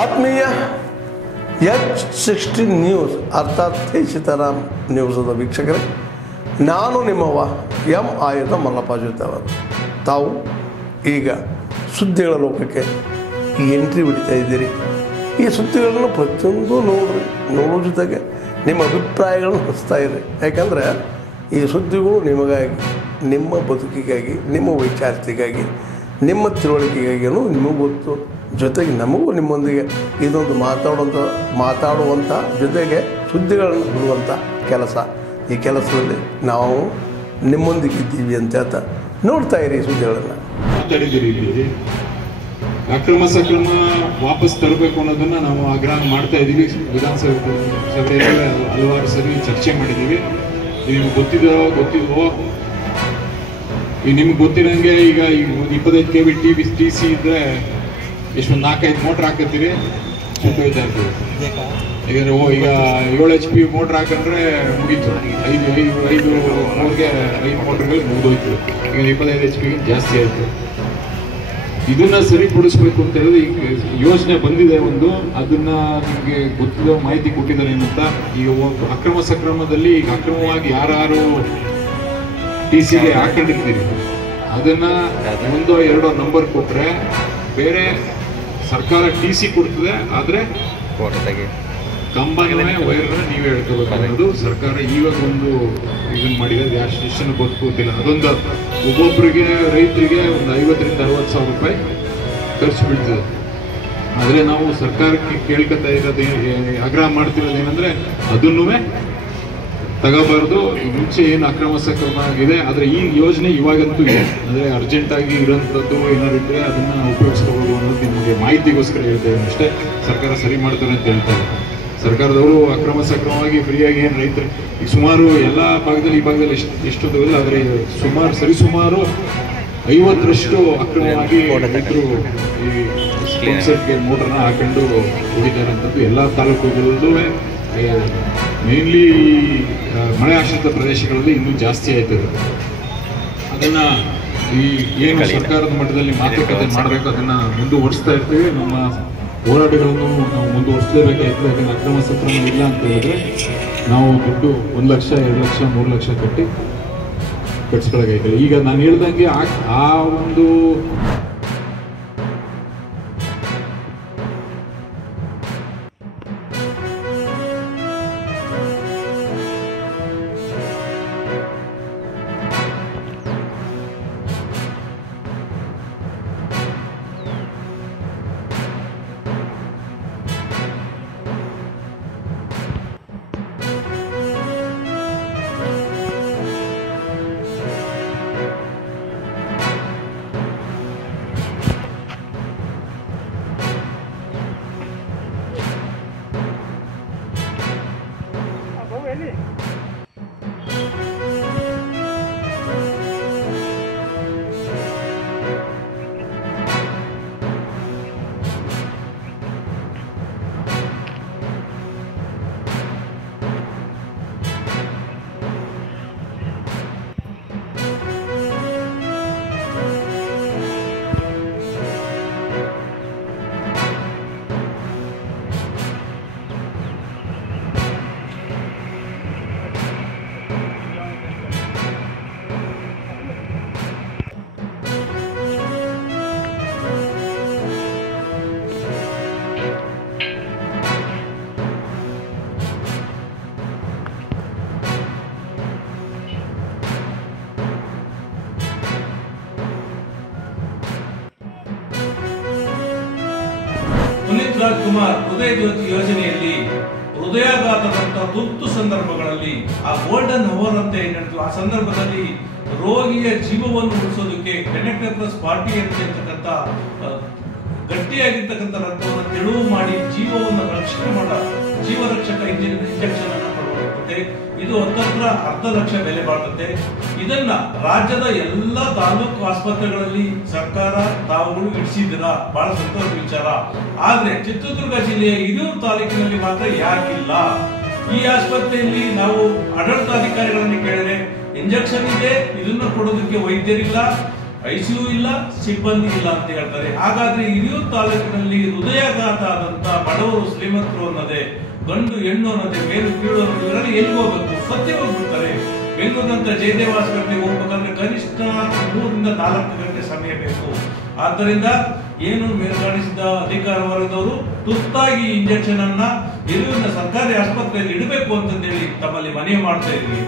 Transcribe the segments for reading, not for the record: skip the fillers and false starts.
ಆತ್ಮೀಯ H16 news ಅರ್ಥಾತ್ ಸೀತಾರಾಮ್ ನ್ಯೂಸದ ವೀಕ್ಷಕರೇ, ನಾನು ನಿಮ್ಮವ ಎಂ ಆಯುಧ ಮಲ್ಲಪ್ಪ ಜೊತೆವರು. ತಾವು ಈಗ ಸುದ್ದಿಗಳ ಲೋಕಕ್ಕೆ ಎಂಟ್ರಿ ಹೊಡಿತಾ ಇದ್ದೀರಿ. ಈ ಸುದ್ದಿಗಳನ್ನು ಪ್ರತಿಯೊಂದು ನೋಡೋ ಜೊತೆಗೆ ನಿಮ್ಮ ಅಭಿಪ್ರಾಯಗಳನ್ನು ಹಚ್ತಾ ಇರಿ. ಯಾಕಂದರೆ ಈ ಸುದ್ದಿಗಳು ನಿಮಗಾಗಿ, ನಿಮ್ಮ ಬದುಕಿಗಾಗಿ, ನಿಮ್ಮ ವೈಚಾರಿಕೆಗಾಗಿ, ನಿಮ್ಮ ತಿಳುವಳಿಕೆಗಾಗಿಯೂ ನಿಮಗೆ ಗೊತ್ತು. ಜೊತೆಗೆ ನಮಗೂ ನಿಮ್ಮೊಂದಿಗೆ ಇದೊಂದು ಮಾತಾಡುವಂಥ ಜೊತೆಗೆ ಸುದ್ದಿಗಳನ್ನು ಬಿಡುವಂಥ ಕೆಲಸ. ಈ ಕೆಲಸದಲ್ಲಿ ನಾವು ನಿಮ್ಮೊಂದಿಗೆ ಇದ್ದೀವಿ ಅಂತ ಹೇಳ್ತಾ ನೋಡ್ತಾ ಇರಿ ಸುದ್ದಿಗಳನ್ನು. ಮಾತಾಡಿದ್ದೀರಿ, ಇಲ್ಲಿ ಅಕ್ರಮ ಸಕ್ರಮ ವಾಪಸ್ ತರಬೇಕು ಅನ್ನೋದನ್ನ ನಾವು ಆಗ್ರಹ ಮಾಡ್ತಾ ಇದ್ದೀವಿ. ವಿಧಾನಸಭೆಯಲ್ಲಿ ಹಲವಾರು ಸರಿ ಚರ್ಚೆ ಮಾಡಿದ್ದೀವಿ. ನಿಮ್ಗೆ ಗೊತ್ತಿಲ್ವೋ ನಿಮ್ಗೆ ಗೊತ್ತಿರಂಗೆ ಈಗ 25 kV TC ಇದ್ರೆ ಎಷ್ಟೊಂದು 4-5 ಮೋಟ್ರ್ ಹಾಕತ್ತೀರಿ, ಸುಟ್ಟೋಯ್ತಾ ಇರ್ತೀವಿ. ಈಗ 7 HP ಮೋಟ್ರ್ ಹಾಕಂಡ್ರೆ ಮುಗೀತು. 5 ಮೋಟ್ರ್ಗಳು ಮುಗಿದೋಯ್ತು. ಈಗ 25 HP ಜಾಸ್ತಿ ಆಯ್ತು. ಇದನ್ನ ಸರಿಪಡಿಸ್ಬೇಕು ಅಂತ ಹೇಳಿದ್ರೆ ಈಗ ಯೋಜನೆ ಬಂದಿದೆ ಒಂದು, ಅದನ್ನ ನಿಮಗೆ ಗೊತ್ತಿರೋ ಮಾಹಿತಿ ಕೊಟ್ಟಿದ್ದಾರೆ ಏನಂತ. ಈಗ ಅಕ್ರಮ ಸಕ್ರಮದಲ್ಲಿ ಈಗ ಅಕ್ರಮವಾಗಿ ಯಾರು TCಗೆ ಹಾಕೊಂಡಿರ್ತೀರಿ ಅದನ್ನ 1-2 ನಂಬರ್ ಕೊಟ್ರೆ ಬೇರೆ ಸರ್ಕಾರ TC ಕೊಡ್ತದೆ, ಆದ್ರೆ ಕಂಬನೇ ವೈರ್ನ ನೀವೇ ಹೇಳ್ಕೋಬೇಕು ಅನ್ನೋದು ಸರ್ಕಾರ ಇವಾಗ ಒಂದು ಇದನ್ನ ಮಾಡಿದೆ. ಎಷ್ಟು ಗೊತ್ತಿಲ್ಲ. ಅದೊಂದು ಒಬ್ಬೊಬ್ಬರಿಗೆ ರೈತರಿಗೆ ಒಂದು 50,000-60,000 ರೂಪಾಯಿ ಖರ್ಚು ಬೀಳ್ತದೆ. ಆದ್ರೆ ನಾವು ಸರ್ಕಾರಕ್ಕೆ ಕೇಳ್ಕೊತಾ ಇರೋದು, ಆಗ್ರಹ ಮಾಡ್ತಿರೋದು ಏನಂದ್ರೆ ಅದನ್ನೂ ತಗೋಬಾರ್ದು. ಮುಂಚೆ ಏನು ಅಕ್ರಮ ಸಕ್ರಮ ಆಗಿದೆ, ಆದ್ರೆ ಈ ಯೋಜನೆ ಇವಾಗಂತೂ ಇದೆ. ಅಂದ್ರೆ ಅರ್ಜೆಂಟ್ ಆಗಿ ಇರೋಂಥದ್ದು ಏನಾದ್ರು ಇದ್ರೆ ಅದನ್ನ ಉಪಯೋಗಿಸ್ಕೋಬಹುದು ಅನ್ನೋದು ನಿಮಗೆ ಮಾಹಿತಿಗೋಸ್ಕರ ಹೇಳ್ತೇವೆ ಅಷ್ಟೇ. ಸರ್ಕಾರ ಸರಿ ಮಾಡ್ತಾರೆ ಅಂತ ಹೇಳ್ತಾರೆ. ಸರ್ಕಾರದವರು ಅಕ್ರಮ ಸಕ್ರಮವಾಗಿ ಫ್ರೀಯಾಗಿ ಏನು ರೈತರು ಈಗ ಸುಮಾರು ಎಲ್ಲ ಭಾಗದಲ್ಲಿ, ಈ ಭಾಗದಲ್ಲಿ ಎಷ್ಟು ಗೊತ್ತಿಲ್ಲ, ಆದರೆ ಸರಿಸುಮಾರು 50ರಷ್ಟು ಅಕ್ರಮವಾಗಿ ರೈತರು ಈ ಪಂಪ್ಸೆಟ್ಗೆ ಮೋಟರ್ನ ಹಾಕೊಂಡು ಹೊಡಿತಾರೆ ಅಂತದ್ದು ಎಲ್ಲ ತಾಲೂಕುಗಳಲ್ಲೂ ಮೇನ್ಲಿ ಮಳೆ ಆಶ್ರಿತ ಪ್ರದೇಶಗಳಲ್ಲಿ ಇನ್ನೂ ಜಾಸ್ತಿ ಆಯ್ತದೆ. ಅದನ್ನ ಈ ಏನು ಸರ್ಕಾರದ ಮಟ್ಟದಲ್ಲಿ ಮಾತುಕತೆ ಮಾಡಬೇಕು ಅದನ್ನ ಮುಂದುವರಿಸ್ತಾ ಇರ್ತೀವಿ. ನಮ್ಮ ಹೋರಾಟಗಳನ್ನು ನಾವು ಮುಂದುವರಿಸಲೇಬೇಕಾಯ್ತದೆ. ಯಾಕಂದ್ರೆ ಅಕ್ರಮ ಸಕ್ರಮ ಇಲ್ಲ ಅಂತ ಹೇಳಿದ್ರೆ ನಾವು ದುಡ್ಡು 1 ಲಕ್ಷ, 2 ಲಕ್ಷ, 3 ಲಕ್ಷ ಕಟ್ಟಿ ಕಟ್ಸ್ಕೊಳಕೈತದೆ. ಈಗ ನಾನು ಹೇಳ್ದಂಗೆ ಆ ಒಂದು ಪುನೀತ್ ರಾಜ್ಕುಮಾರ್ ಹೃದಯ ಜ್ಯೋತಿ ಯೋಜನೆಯಲ್ಲಿ ಹೃದಯಾಘಾತದಂತ ತುರ್ತು ಸಂದರ್ಭಗಳಲ್ಲಿ ಆ ಗೋಲ್ಡನ್ ಅವರ್ ಅಂತ ಏನ್ ಹೇಳ್ತೀವಿ, ಆ ಸಂದರ್ಭದಲ್ಲಿ ರೋಗಿಯ ಜೀವವನ್ನು ಉಳಿಸೋದಕ್ಕೆ ಕನೆಕ್ಟರ್ ಪ್ಲಸ್ ಪಾರ್ಟಿ ಅಂತ ಗಟ್ಟಿಯಾಗಿರ್ತಕ್ಕಂಥ ರಕ್ತವನ್ನು ತೆಳುವು ಮಾಡಿ ಜೀವವನ್ನು ರಕ್ಷಣೆ ಮಾಡೋ ಜೀವರಕ್ಷಕ ಇಂಜೆಕ್ಷನ್ ಅನ್ನು ಕೊಡಲಾಗುತ್ತೆ. ಇದು 1,50,000 ಬೆಲೆ ಬಾಳುತ್ತೆ. ಇದನ್ನ ರಾಜ್ಯದ ಎಲ್ಲ ತಾಲೂಕು ಆಸ್ಪತ್ರೆಗಳಲ್ಲಿ ಸರ್ಕಾರ ತಾವುಗಳು ಇಡಿಸಿದ್ದೀರಾ, ಬಹಳ ಸಂತೋಷ ವಿಚಾರ. ಆದ್ರೆ ಚಿತ್ರದುರ್ಗ ಜಿಲ್ಲೆಯ ಹಿರಿಯೂರು ತಾಲೂಕಿನಲ್ಲಿ ಮಾತ್ರ ಯಾಕಿಲ್ಲ? ಈ ಆಸ್ಪತ್ರೆಯಲ್ಲಿ ನಾವು ಆಡಳಿತಾಧಿಕಾರಿಗಳನ್ನು ಕೇಳಿದ್ರೆ ಇಂಜೆಕ್ಷನ್ ಇದೆ, ಇದನ್ನ ಕೊಡೋದಕ್ಕೆ ವೈದ್ಯರಿಲ್ಲ, ICU ಇಲ್ಲ, ಸಿಬ್ಬಂದಿ ಇಲ್ಲ ಅಂತ ಹೇಳ್ತಾರೆ. ಹಾಗಾದ್ರೆ ಹಿರಿಯೂರು ತಾಲೂಕಿನಲ್ಲಿ ಹೃದಯಾಘಾತ ಆದಂತ ಬಡವರು ಶ್ರೀಮಂತರು ಅನ್ನೋದೇ, ಗಂಡು ಹೆಣ್ಣು ಅನ್ನೋದೇ, ಮೇಲು ಕೀಳು ಅನ್ನೋದು, ಇವರಲ್ಲಿ ಎಲ್ಲಿ ಹೋಗ್ಬೇಕು? ಸತ್ಯ ಹೋಗ್ಬಿಡ್ತಾರೆ. ಬೆಂಗಳೂರಿನಂತ ಜಯದೇವ ಆಸ್ಪತ್ರೆಗೆ ಹೋಗ್ಬೇಕಂದ್ರೆ ಕನಿಷ್ಠ 3 ರಿಂದ 4 ಗಂಟೆ ಸಮಯ ಬೇಕು. ಆದ್ದರಿಂದ ಏನು ಮೇಲ್ಕಾಣಿಸಿದ ಅಧಿಕಾರ ವರ್ಗದವರು ತುರ್ತಾಗಿ ಇಂಜೆಕ್ಷನ್ ಅನ್ನ ಹಿರಿಯೂರಿನ ಸರ್ಕಾರಿ ಆಸ್ಪತ್ರೆಯಲ್ಲಿ ಇಡಬೇಕು ಅಂತಂದೇಳಿ ತಮ್ಮಲ್ಲಿ ಮನವಿ ಮಾಡ್ತಾ ಇದ್ವಿ.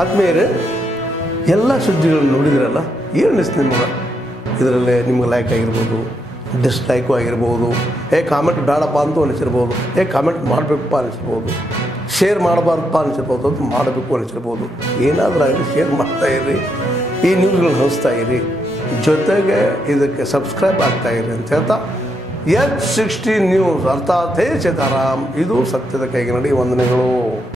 ಆದ್ಮೇಲೆ ಎಲ್ಲ ಸುದ್ದಿಗಳನ್ನು ನೋಡಿದ್ರಲ್ಲ, ಏನು ಅನಿಸ್ತು ನಿಮ್ಗೆ? ಇದರಲ್ಲೇ ನಿಮ್ಗೆ ಲೈಕ್ ಆಗಿರ್ಬೋದು, ಡಿಸ್ಲೈಕು ಆಗಿರ್ಬೋದು, ಕಾಮೆಂಟ್ ಬೇಡಪ್ಪ ಅಂತೂ ಅನಿಸಿರ್ಬೋದು, ಕಾಮೆಂಟ್ ಮಾಡಬೇಕಪ್ಪ ಅನಿಸಿರ್ಬೋದು, ಶೇರ್ ಮಾಡಬಾರ್ದಪ್ಪ ಅನಿಸಿರ್ಬೋದು, ಅದು ಮಾಡಬೇಕು ಅನಿಸಿರ್ಬೋದು. ಏನಾದರೂ ಆಗಲಿ ಶೇರ್ ಮಾಡ್ತಾಯಿರಿ, ಈ ನ್ಯೂಸ್ಗಳನ್ನ ಹಂಚ್ತಾ ಇರಿ, ಜೊತೆಗೆ ಇದಕ್ಕೆ ಸಬ್ಸ್ಕ್ರೈಬ್ ಆಗ್ತಾಯಿರಿ ಅಂತ ಹೇಳ್ತಾ H16 ನ್ಯೂಸ್ ಅರ್ಥಾತ್ ಹೇ ಸೀತಾರಾಮ್, ಇದು ಸತ್ಯದ ಕೈಗೆ ನಡಿ. ವಂದನೆಗಳು.